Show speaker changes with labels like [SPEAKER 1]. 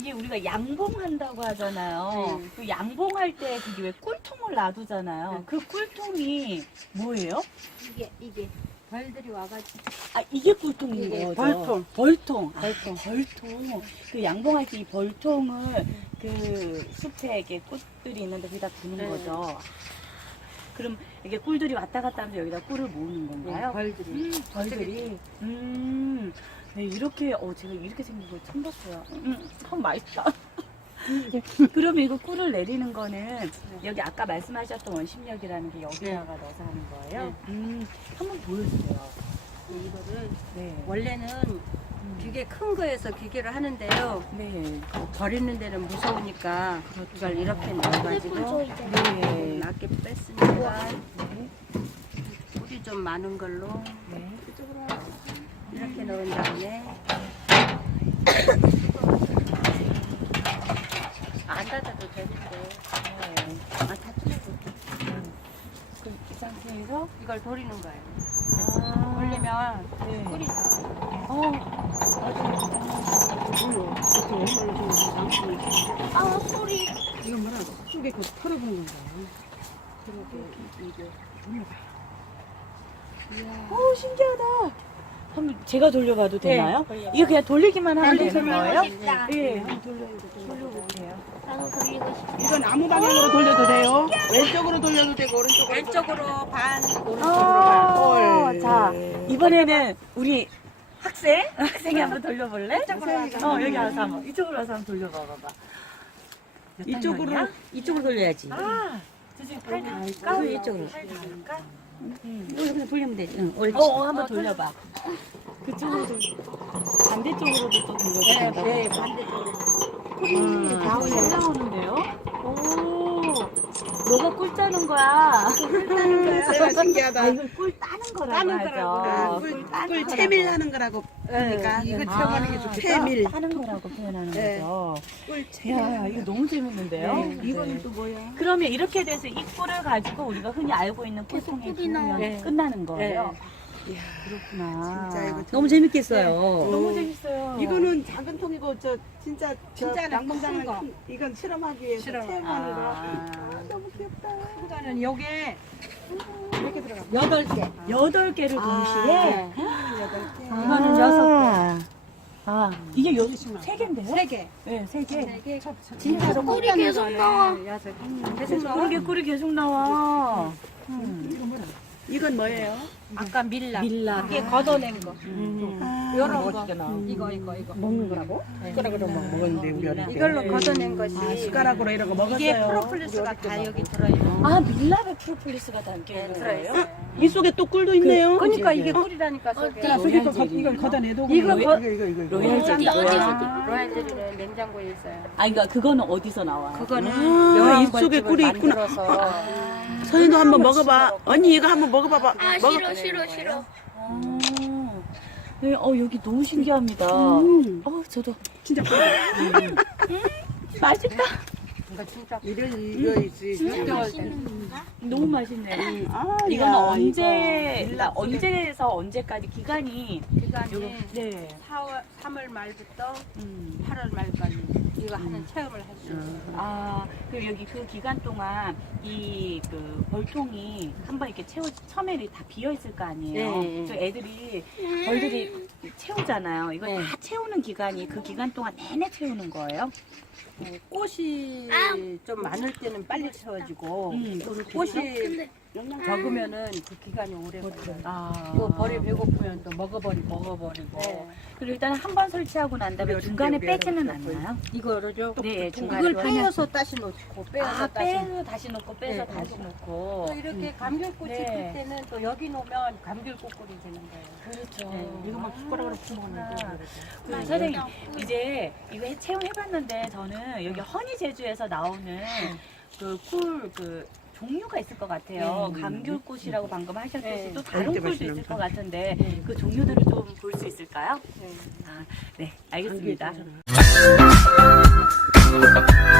[SPEAKER 1] 이게 우리가 양봉한다고 하잖아요. 음. 그 양봉할 때 그게 왜 꿀통을 놔두잖아요. 음. 그 꿀통이 뭐예요? 이게 이게 벌들이 와가지고
[SPEAKER 2] 아 이게 꿀통인 아, 이게 거죠? 벌통 벌통 아. 벌통. 아. 벌통 그 양봉할 때 이 벌통을 음. 그 숲에 이게 꽃들이 있는데 거기다 두는 음. 거죠. 그럼 이게 꿀들이 왔다 갔다 하면서 여기다 꿀을 모으는 건가요? 네. 벌들이 음, 벌들이 저쪽에서. 음. 네, 이렇게 어 지금 이렇게 생긴 걸 처음 봤어요. 음, 음, 참 맛있다. 네. 그럼 이거 꿀을 내리는 거는 네. 여기 아까 말씀하셨던 원심력이라는 게 여기다가 네. 넣어서 하는 거예요. 네. 음, 한 번 보여주세요.
[SPEAKER 1] 이거를 네. 원래는 되게 음. 큰 거에서 기계를 하는데요. 네. 덜 어, 있는 데는 무서우니까 그렇죠. 이걸 이렇게 넣어가지고 네. 아, 좀 네. 게뺐으니다 네. 꿀이 좀 많은 걸로. 네. 이쪽으로 네, 네. 안 닫아도 되는데 네. 아, 닫혀도 응. 이 상태에서 이걸 돌리는 거예요 아 올리면 네. 꿀나 네. 어, 아, 꿀이.
[SPEAKER 3] 네. 아, 아, 이거, 이거, 아, 아, 아,
[SPEAKER 2] 이거 뭐라? 쪽에 그 털어보는 건가 그러게, 이게. 이야. 오, 신기하다. 한번 제가 돌려봐도 되나요? 네, 돌려. 이거 그냥 돌리기만 하면 되는 거예요? 네, 돌려 네, 네, 네, 네, 네. 네, 네. 돌려요
[SPEAKER 4] 이건 아무 방향으로 돌려도 돼요. 왼쪽으로 돌려도 되고 오른쪽
[SPEAKER 1] 왼쪽으로, 왼쪽으로 반. 반 오른쪽으로 오
[SPEAKER 2] 반. 홀. 자 이번에는 우리 학생 학생이 한번 돌려볼래? 이쪽어 여기 와서 한번 음 이쪽으로 와서 한번 돌려봐봐. 봐봐. 이쪽으로 명이야? 이쪽으로 돌려야지. 아 이쪽으로. 팔닿을 응. 돌리면 되 응. 어, 어 한번 어, 돌려봐. 그쪽으로
[SPEAKER 4] 아. 반대쪽으로도 또돌려 네, 네, 반대쪽으로.
[SPEAKER 2] 아. 코 아, 나오는데요? 오. 너가 꿀 짜는 거야.
[SPEAKER 4] 꿀 짜는 거야.
[SPEAKER 2] 네, 신기하다. 아, 꿀 따는 거라고. 따는 거라고. 아, 꿀,
[SPEAKER 4] 꿀, 꿀, 따는 꿀, 꿀, 채밀하는 거라고. 거라고. 네. 그러니까 네,
[SPEAKER 2] 채밀하는 아, 아, 거라고 표현하는 네. 거죠. 꿀 채밀. 야, 네. 이거 너무 재밌는데요? 네. 네.
[SPEAKER 4] 이거또 뭐야?
[SPEAKER 2] 그러면 이렇게 돼서 이 꿀을 가지고 우리가 흔히 알고 있는 꿀송이 네. 끝나는 거예요. 네. 네. 이야, 그렇구나. 진짜 너무 재밌겠어요. 네. 너무
[SPEAKER 4] 오. 재밌어요. 이거는 작은 통이고 저 진짜 진짜 낭만적인 이건 실험하기 실험. 체험하 아. 아, 너무 귀엽다.
[SPEAKER 1] 그거는 여이게
[SPEAKER 2] 여덟 개, 여덟 개를 동시에. 아, 예. 예. 아. 이거는 여섯 개. 아, 이게 여섯 개인가?
[SPEAKER 1] 세개인데세 개.
[SPEAKER 2] 네, 세 개. 네, 개.
[SPEAKER 3] 꿀이 계속 나와. 야, 네. 저,
[SPEAKER 2] 음, 계속 나와. 꿀이 계속 나와. 음. 꿀이 꿀이 계속 나와. 음. 음. 이건 뭐예요?
[SPEAKER 1] 아까 밀라.
[SPEAKER 2] 밀 이게
[SPEAKER 1] 걷어낸 거. 이런 음. 거. 거. 음. 이거, 이거, 이거.
[SPEAKER 2] 먹는 거라고? 네. 숟가락으로 먹었는데, 우리 어릴
[SPEAKER 1] 때. 이걸로 네. 걷어낸 것이. 아,
[SPEAKER 2] 숟가락으로 네. 이런 거 먹었어요. 이게
[SPEAKER 1] 프리스가다먹
[SPEAKER 2] 아, 밀라에 프리스가 담겨있는 요이 속에 또 꿀도 있네요. 그,
[SPEAKER 1] 러니까 이게 꿀이라니까. 속에. 그래.
[SPEAKER 2] 로얀제기. 이걸 걷어내도. 이거,
[SPEAKER 1] 거, 이거, 이거, 이거. 로얄젤리. 로 냉장고에 있어요.
[SPEAKER 2] 아, 니까 그거는 어디서 나와
[SPEAKER 1] 그거는 이 속에 꿀이 있구나.
[SPEAKER 2] 선이도 한번 먹어봐. 언니 이거 한번 먹어봐봐.
[SPEAKER 3] 싫어 싫어. 아,
[SPEAKER 2] 네, 어 여기 너무 신기합니다. 음. 어 저도 진짜 음. 음. 싫어, 맛있다. 진짜 이런 이 음, 있지. 음. 너무 맛있네. 음. 아, 이건 야, 언제 이거, 일러, 일러, 일러, 일러. 언제에서 언제까지 기간이
[SPEAKER 1] 기간이 여기, 네. 4월 3월 말부터 음. 8월 말까지 이거 음. 하는 체험을 할수 어요
[SPEAKER 2] 아, 그리고 여기 그 기간 동안 이 그 벌통이 한번 이렇게 채워 처음에는 다 비어 있을 거 아니에요. 네. 그래서 애들이 음. 벌들이 채우잖아요. 이거 네. 다 채우는 기간이 네. 그 기간 동안 내내 채우는 거예요.
[SPEAKER 1] 어, 꽃이 좀 많을 때는 빨리 채워지고 꽃이, 빨리 쳐가지고 꽃이 영 적으면은 그 기간이 오래 걸려요. 아. 그 벌이 배고프면 또먹어버리 먹어버리고. 네.
[SPEAKER 2] 그리고 일단 한 번 설치하고 난 다음에 중간에 빼지는 않나요?
[SPEAKER 1] 이거를 좀. 네, 중간에. 그걸 서 다시 놓고, 빼서 네, 다시 빼고 빼서 다시 놓고. 또 이렇게 음. 감귤꽃이 네. 때는 또 여기 놓면 감귤꽃꼴이 되는 거예요.
[SPEAKER 2] 그렇죠. 이거 막숟가락로 품어놓고. 아, 선생님, 아, 그래. 그래. 그래. 이제 이거 체험해봤는데 저는 여기 응. 허니제주에서 나오는 그쿨 그, 꿀그 종류가 있을 것 같아요. 네, 감귤꽃이라고 방금 하셨듯이 네. 또 다른 꽃도 있을 ]까? 것 같은데 네. 그 종류들을 좀 볼 수 있을까요? 네. 아, 네, 알겠습니다.